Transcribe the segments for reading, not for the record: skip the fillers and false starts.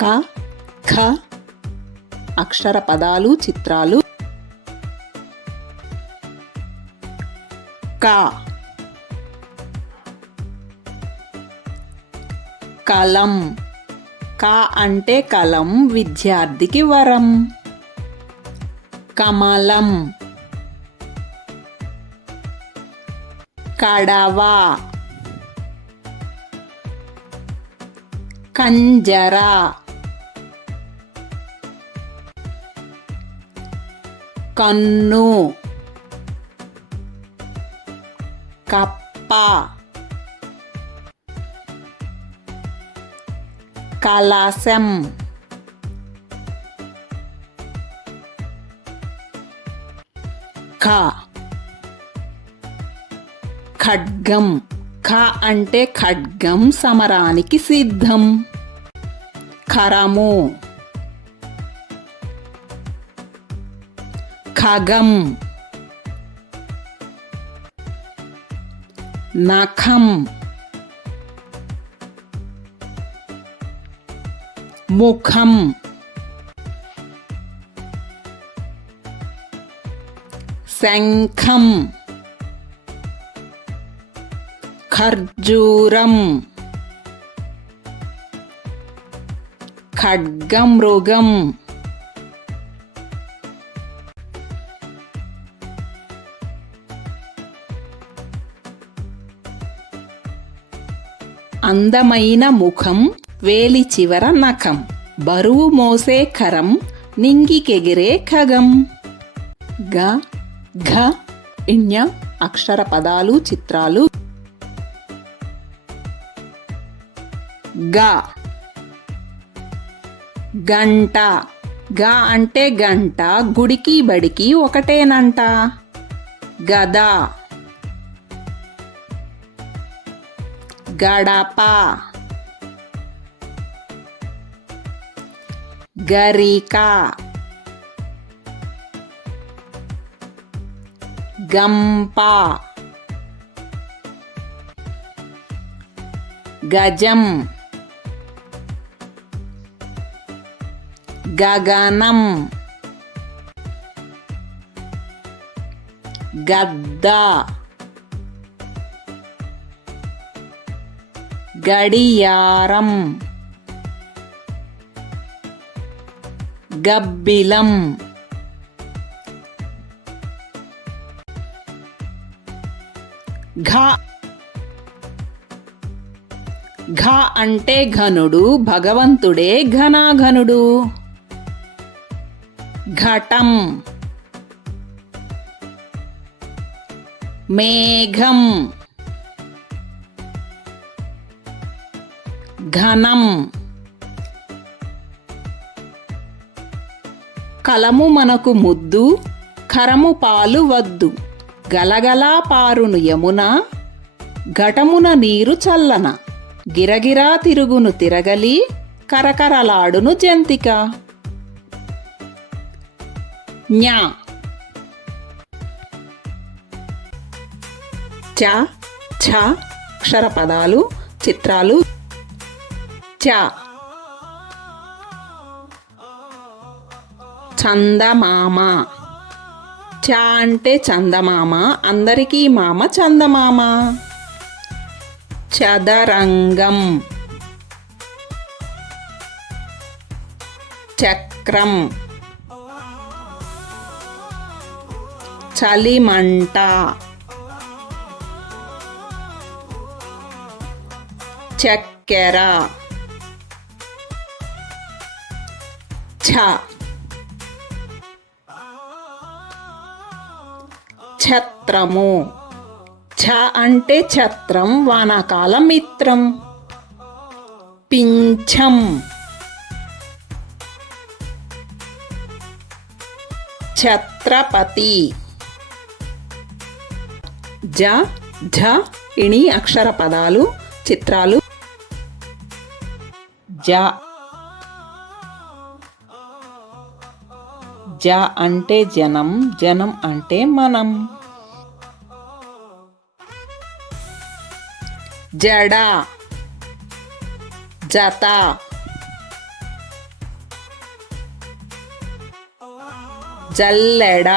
క ఖ అక్షర పదాలు చిత్రాలు. క కలం. క అంటే కలం, విద్యార్థికి వరం. కమలం. కడవ. కంజర. కన్ను. కప్ప. కలశం. ఖ ఖడ్గం. ఖ అంటే ఖడ్గం, సమరానికి సిద్ధం. ఖరము. ఖగం. నఖం. ముఖం. శంఖం. ఖర్జూరం. ఖడ్గమృగం. అందమైన ముఖం, వేలి చివర నఖం, బరువు మోసే కరం, నింగికెగిరే ఖగం. గ ఘ ఇణ్య అక్షర పదాలు చిత్రాలు. గ గంట. గ అంటే గంట, గుడికి బడికి ఒకటేనంట. గద. గడప. గరిక. గంప. గజం. గగనం. గద్ద. గడియారం. గబ్బిలం. ఘ ఘ అంటే ఘనుడు, భగవంతుడే ఘనాఘనుడు. ఘటం. మేఘం. ఘనం. కలము మనకు ముద్దు, ఖరము పాలు వద్దు. గలగలా పారును యమున, ఘటమున నీరు చల్లన. గిరగిరా తిరుగును తిరగలి, కరకరలాడును జంతిక. జ్ఞ చ ఛ అక్షర పదాలు చిత్రాలు. చ చందమామ. చ అంటే చందమామ, అందరికీ మామ చందమామ. చదరంగం. చక్రం. చలిమంట. చక్కెర. ఛ ఛత్రము. ఛ అంటే ఛత్రం, వానాకాల మిత్రం. పింఛం. ఛత్రపతి. జ ఝ ఇణి అక్షర పదాలు చిత్రాలు. జ జ అంటే జనం, జనం అంటే మనం. జడ. జత. జల్లెడ,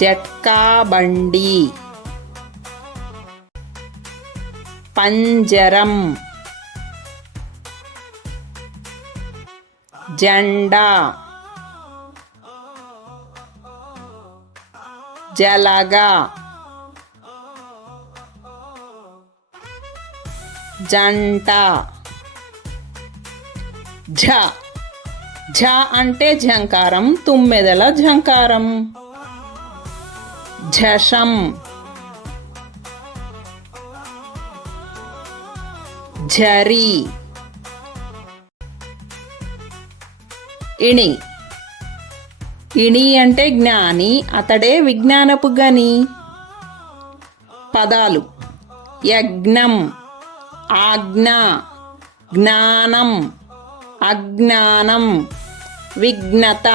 జట్కా బండి, పంజరం, జెండా, జలగ, జంట. ఝ ఝ అంటే ఝంకారం, తుమ్మెదల ఝంకారం. ఝషం, ఝరి, ఇణి. ఇణి అంటే జ్ఞాని, అతడే విజ్ఞానపు గని. పదాలు: యజ్ఞం, ఆజ్ఞ, జ్ఞానం, అజ్ఞానం, విఘ్నత.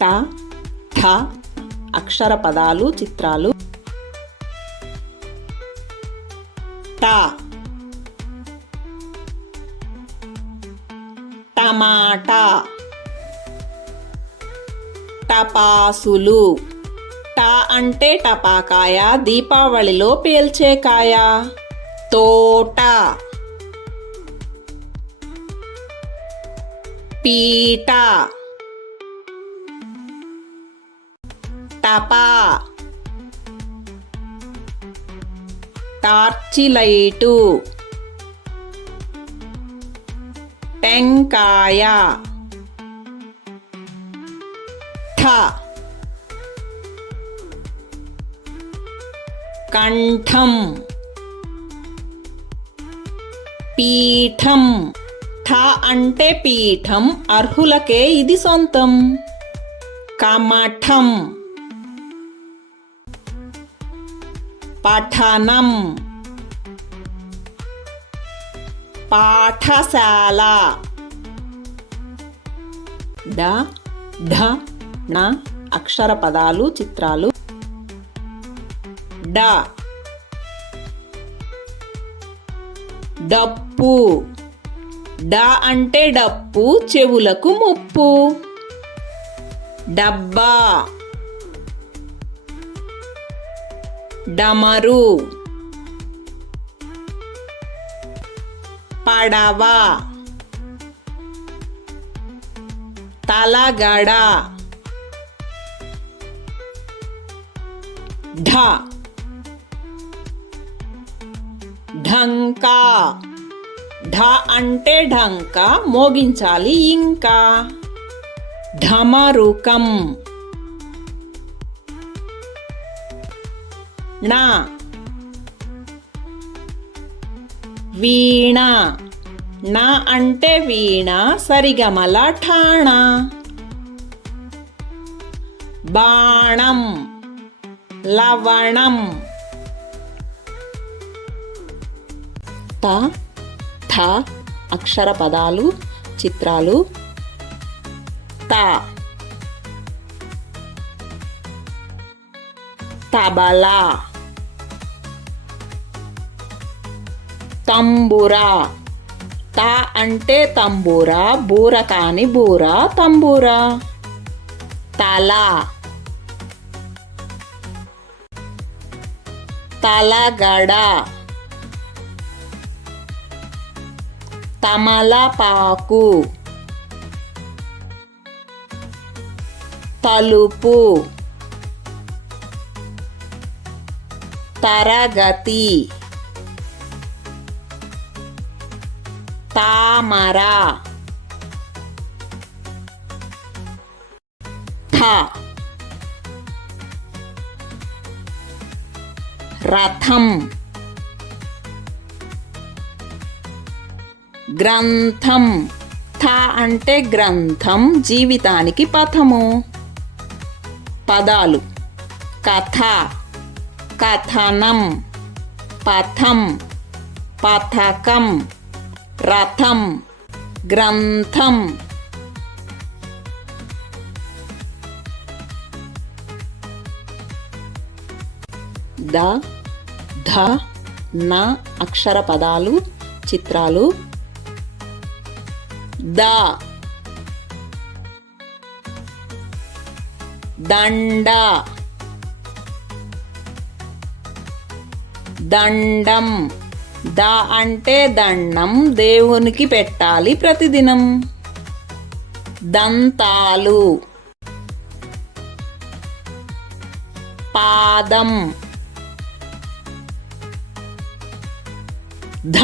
ట ఠ అక్షర పదాలు, చిత్రాలు. ట టమాటా, టపాసులు. ట అంటే టపాకాయ, దీపావళిలో పేల్చే కాయ. తోట, పీట, టపా, టార్చి లైటు, టెంకాయ. ఠ కంఠం, పీఠం. ఠ అంటే పీఠం, అర్హులకే ఇది సొంతం. కమఠం, పఠనం, పాఠశాల. డ ఢ ణ అక్షర పదాలు, చిత్రాలు. డ డప్పు. డ అంటే డప్పు, చెవులకు ముప్పు. డబ్బా, డమరు, పడవ, తలగడ. ఢ ఢంకా. ఢ అంటే ఢంక, మోగించాలి ఇంకా. ఢమరుకం. ణ వీణ. న అంటే వీణ, సరిగమల ఠాణ. బాణం, లవణం. త థ అక్షర పదాలు, చిత్రాలు. త తబలా, తంబురా. త అంటే తంబూరా, బూర కాని బూర, తంబూరా. తల, తలగడ. తమలపాకు, తలుపు. తరగతి, తామర. థ రథం. గ్రంథం. థ అంటే గ్రంథం, జీవితానికి పథము. పదాలు: కథ, కథనం, పథం, పథకం, రథం, గ్రంథం. ద ధ న అక్షర పదాలు చిత్రాలు. ద దండ దండం. ద అంటే దండం, దేవునికి పెట్టాలి ప్రతిదినం. దంతాలు పాదం. ధ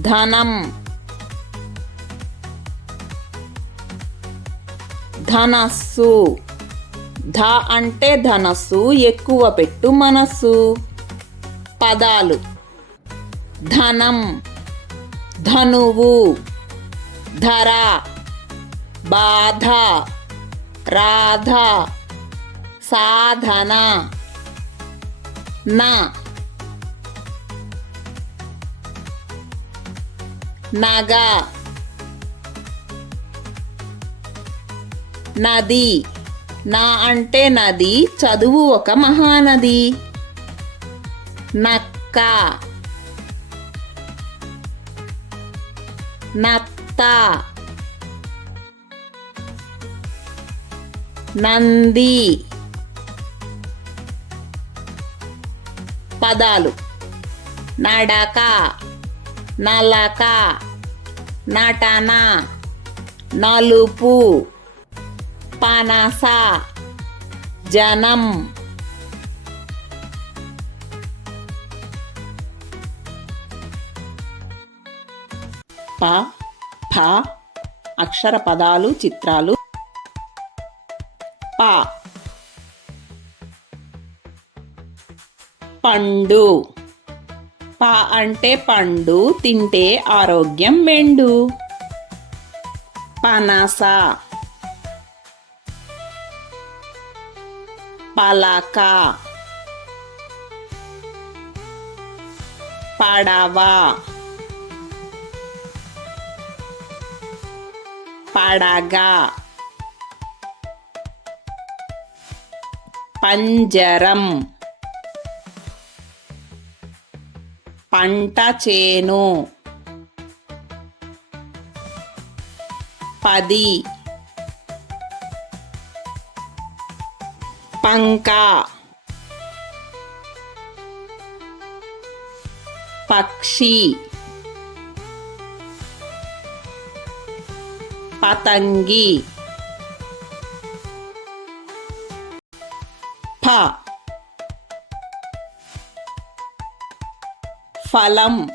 ధనం ధనస్సు. ధ అంటే ధనస్సు, ఎక్కువ పెట్టు మనస్సు. పదాలు ధనం ధనువు ధర బాధ రాధ సాధన న నగ నది. నా అంటే నది, చదువు ఒక మహానది. నక్క నత్త నంది. పదాలు నడక నలక నటన నలుపు పనస జనం. ప ఫ అక్షర పదాలు చిత్రాలు. ప పండు. ప అంటే పండు, తింటే ఆరోగ్యం మెండు. పనస పలక పడవ పడగ పంజరం పంట చేను. పది పంక పక్షి పతంగి. ఫ ఫలం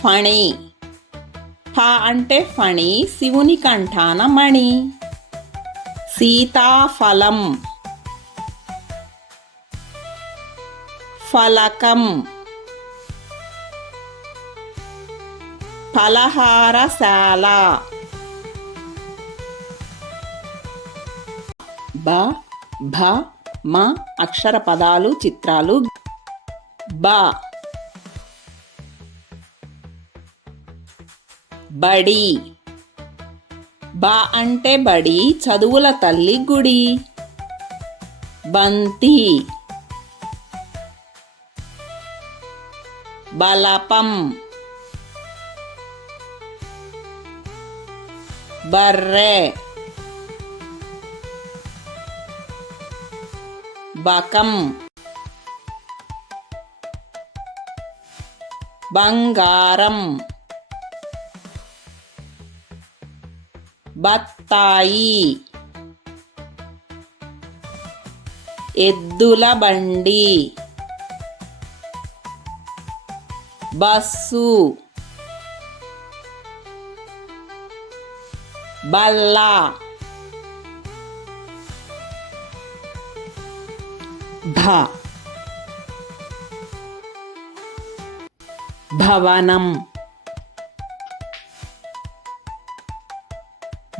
ఫణి. ఫ అంటే ఫణి, శివుని కంఠాన మణి. సీతాఫలం ఫలకం ఫలహారశాల. బ భ మ అక్షర పదాలు చిత్రాలు. బ బడి. బ అంటే బడి, చదువుల తల్లి గుడి. బంతి బలపం బర్రె బకం బంగారం బత్తాయి ఎద్దుల బండి బస్సు బల్ల భ భవనం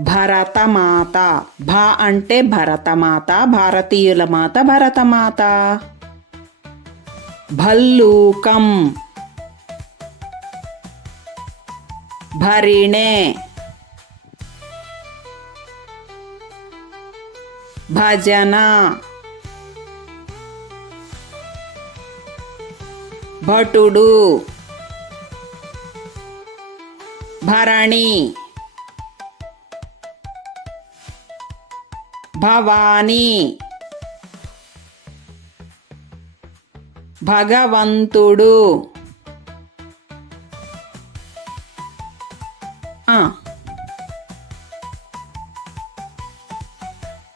భరతమాత. భ అంటే భరతమాత, భారతీయుల మాత భరతమాత. భల్లూకం భరిణె భజన భటుడు భరణి భవాని భగవంతుడు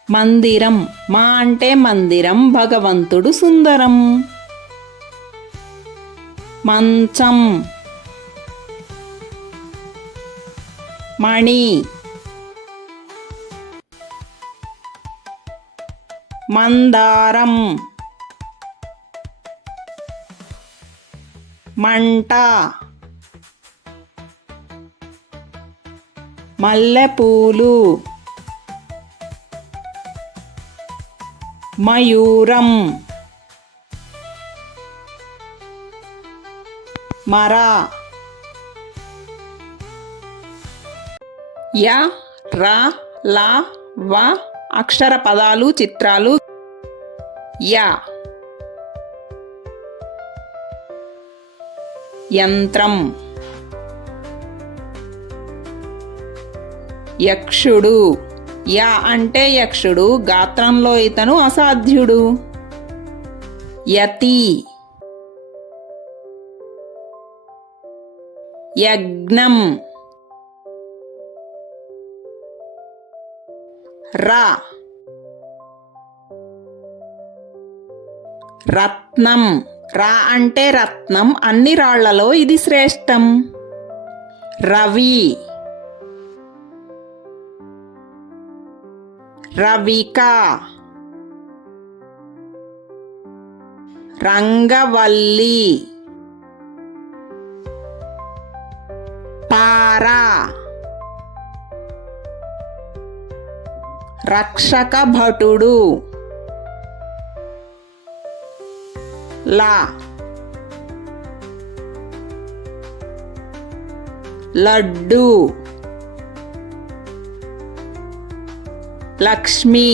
మందిరం మా అంటే మందిరం భగవంతుడు సుందరం మంచం మణి మందారం మంట మల్లెపూలు మయూరం మర య ర ల వ అక్షర పదాలు చిత్రాలు య యంత్రం యక్షుడు య అంటే యక్షుడు గాత్రంలో ఇతను అసాధ్యుడు యతి యజ్ఞం ర రత్నం రా అంటే రత్నం అన్ని రాళ్లలో ఇది శ్రేష్టం రవి రవిక రంగవల్లి పార రక్షక భటుడు లా లడ్డు లక్ష్మి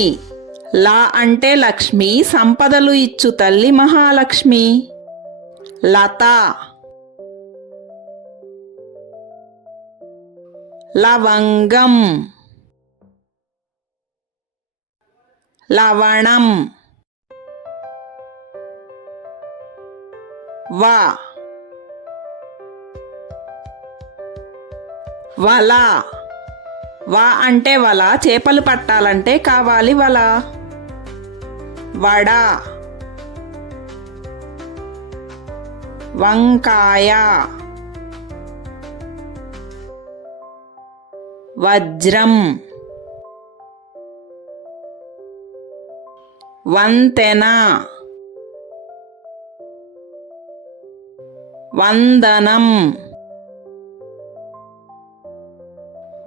లా అంటే లక్ష్మి సంపదలు ఇచ్చు తల్లి మహాలక్ష్మి లత లవంగం లవణం వల వా అంటే వల చేపలు పట్టాలంటే కావాలి వల వడ వంకాయ వజ్రం వంతెన వందనం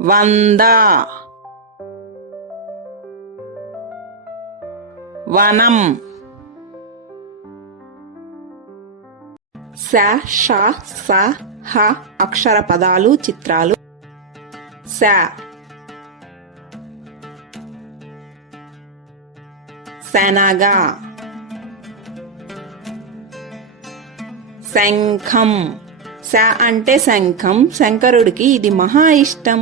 వంద వనం స ష స హ అక్షర పదాలు చిత్రాలు స శనగ శంఖం స అంటే శంఖం శంకరుడికి ఇది మహా ఇష్టం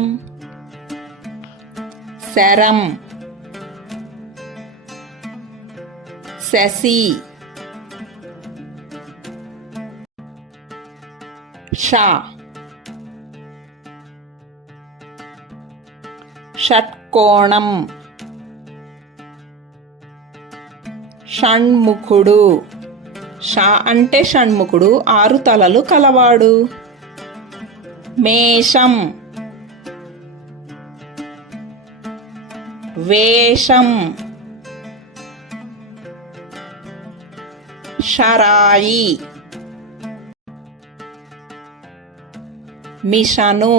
శరం శశి ష షట్కోణం షణ్ముఖుడు ష అంటే షణ్ముఖుడు 6 తలలు కలవాడు మేషం వేషం షరాయి మిషను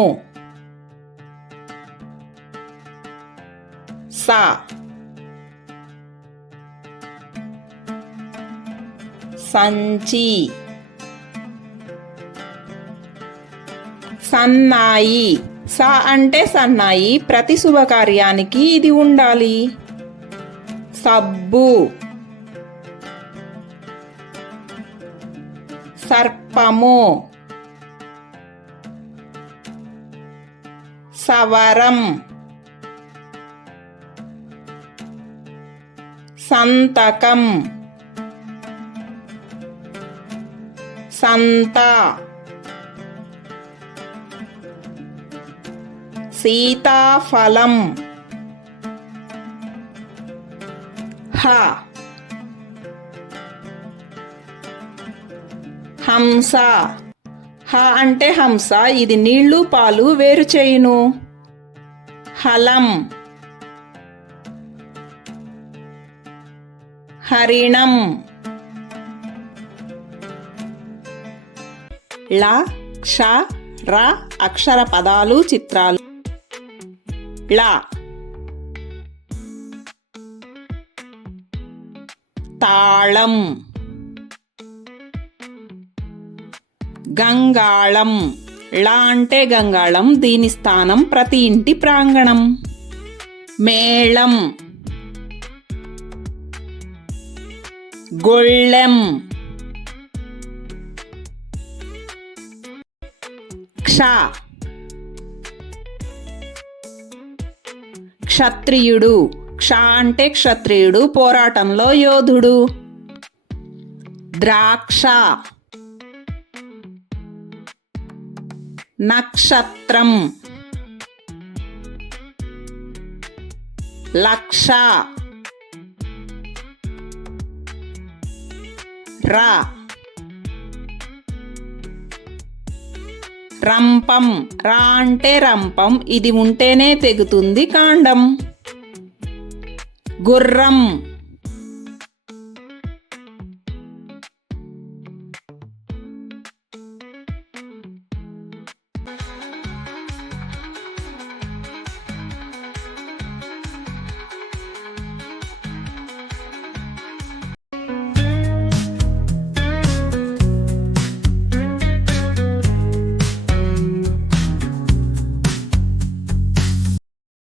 స సంచి సన్నాయి స అంటే సన్నాయి ప్రతి శుభకార్యానికి ఇది ఉండాలి సబ్బు సర్పము సవరం సంతకం సంత సీతాఫలం హ హంస హ అంటే హంస ఇది నీళ్లు పాలు వేరు చేయును హలం హరిణం ళ క్ష ర అక్షర పదాలు చిత్రాలు ళ తాళం గంగాళం ళ అంటే గంగాళం దీని స్థానం ప్రతి ఇంటి ప్రాంగణం మేళం గొళ్ళెం క్ష క్షత్రియుడు క్ష అంటే క్షత్రియుడు పోరాటంలో యోధుడు ద్రాక్ష నక్షత్రం లక్ష ర రంపం రా అంటే రంపం ఇది ఉంటేనే తెగుతుంది కాండం గుర్రం